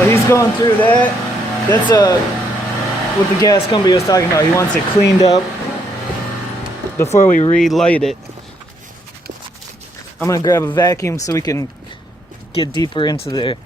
Well, he's going through that. That's what the gas company was talking about. He wants it cleaned up before we relight it. I'm gonna grab a vacuum so we can get deeper into there.